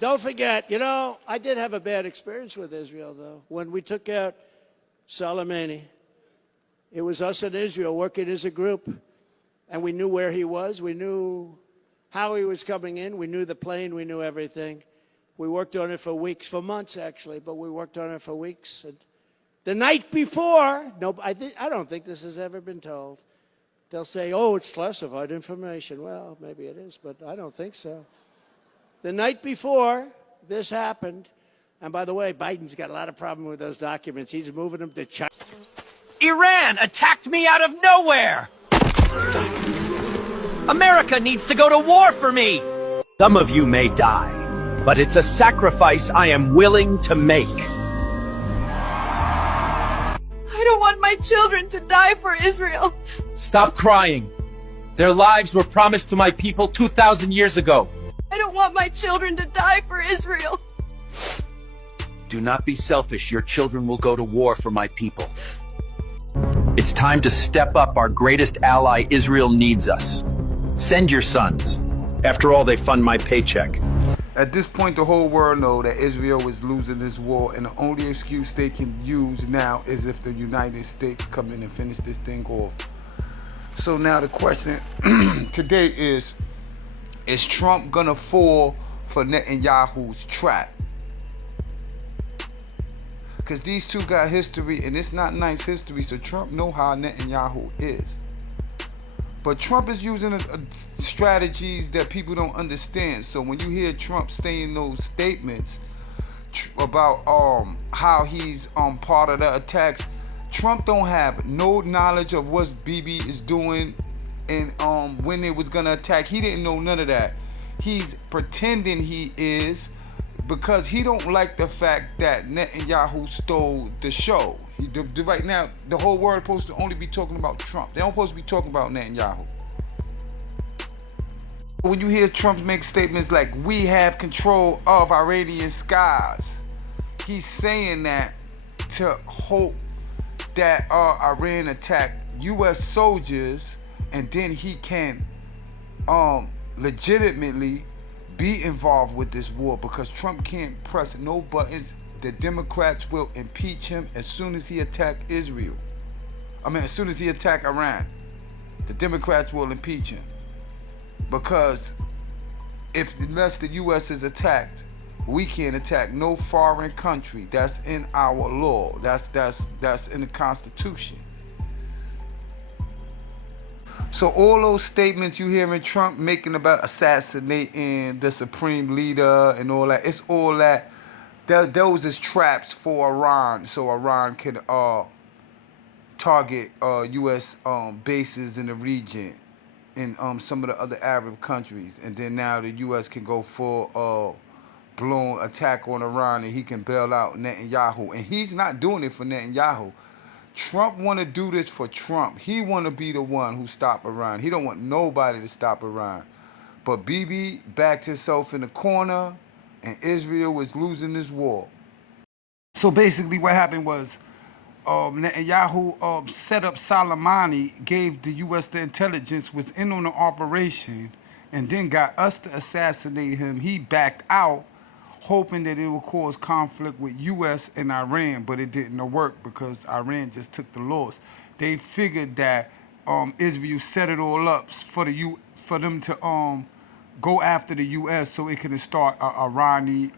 Don't forget, you know, I did have a bad experience with Israel, though. When we took out Soleimani, it was us and Israel working as a group, and we knew where he was. We knew how he was coming in. We knew the plane. We knew everything. We worked on it for weeks, for months, actually, but we worked on it for weeks. And the night before, no, I don't think this has ever been told. They'll say, oh, it's classified information. Well, maybe it is, but I don't think so. The night before this happened, and by the way, Biden's got a lot of problem with those documents. He's moving them to China. Iran attacked me out of nowhere! America needs to go to war for me! Some of you may die, but it's a sacrifice I am willing to make. I don't want my children to die for Israel. Stop crying. Their lives were promised to my people 2,000 years ago. I don't want my children to die for Israel. Do not be selfish. Your children will go to war for my people. It's time to step up. Our greatest ally, Israel, needs us. Send your sons. After all, they fund my paycheck. At this point, the whole world knows that Israel is losing this war, and the only excuse they can use now is if the United States come in and finish this thing off. So now the question today is Trump gonna fall for Netanyahu's trap? Because these two got history, and it's not nice history, so Trump know how Netanyahu is. But Trump is using strategies that people don't understand. So when you hear Trump saying those statements about how he's part of the attacks, Trump don't have no knowledge of what BIBI is doing and when it was gonna attack. He didn't know none of that. He's pretending he is because he don't like the fact that Netanyahu stole the show. Right now, the whole world is supposed to only be talking about Trump. They don't supposed to be talking about Netanyahu. When you hear Trump make statements like, we have control of Iranian skies, he's saying that to hope that Iran attack U.S. soldiers, and then he can legitimately be involved with this war, because Trump can't press no buttons. The Democrats will impeach him as soon as he attack Israel. As soon as he attack Iran, the Democrats will impeach him. Because unless the U.S. is attacked, we can't attack no foreign country. That's in our law. That's in the Constitution. So all those statements you hear in Trump making about assassinating the supreme leader and all that, it's all that. Those is traps for Iran, so Iran can target U.S. bases in the region, in some of the other Arab countries, and then now the U.S. can go full blown attack on Iran, and he can bail out Netanyahu. And he's not doing it for Netanyahu. Trump want to do this for Trump. He want to be the one who stop Iran. He don't want nobody to stop Iran. But BIBI backed himself in the corner, and Israel was losing this war. So basically what happened was Netanyahu set up Soleimani, gave the U.S. the intelligence, was in on the operation, and then got us to assassinate him. He backed out, hoping that it would cause conflict with U.S. and Iran, but it didn't work because Iran just took the loss. They figured that Israel set it all up for them to go after the U.S. so it could start Iran-U.S.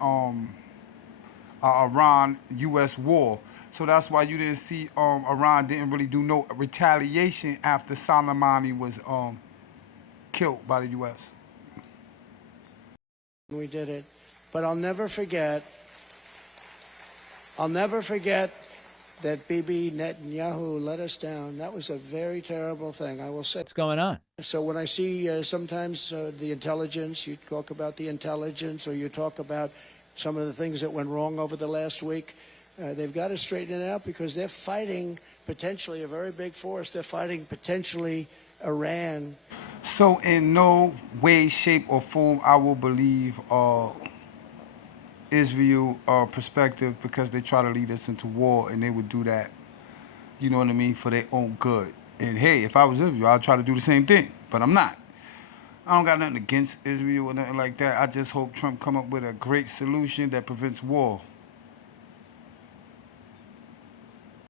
war. So that's why you didn't see Iran didn't really do no retaliation after Soleimani was killed by the U.S. We did it. But I'll never forget that Bibi Netanyahu let us down. That was a very terrible thing, I will say. What's going on? So when I see sometimes the intelligence, you talk about the intelligence, or you talk about some of the things that went wrong over the last week, they've got to straighten it out, because they're fighting potentially a very big force. They're fighting potentially Iran. So in no way, shape, or form I will believe Israel perspective, because they try to lead us into war, and they would do that, you know what I mean, for their own good. And hey, if I was Israel, I'd try to do the same thing, but I'm not. I don't got nothing against Israel or nothing like that. I just hope Trump come up with a great solution that prevents war.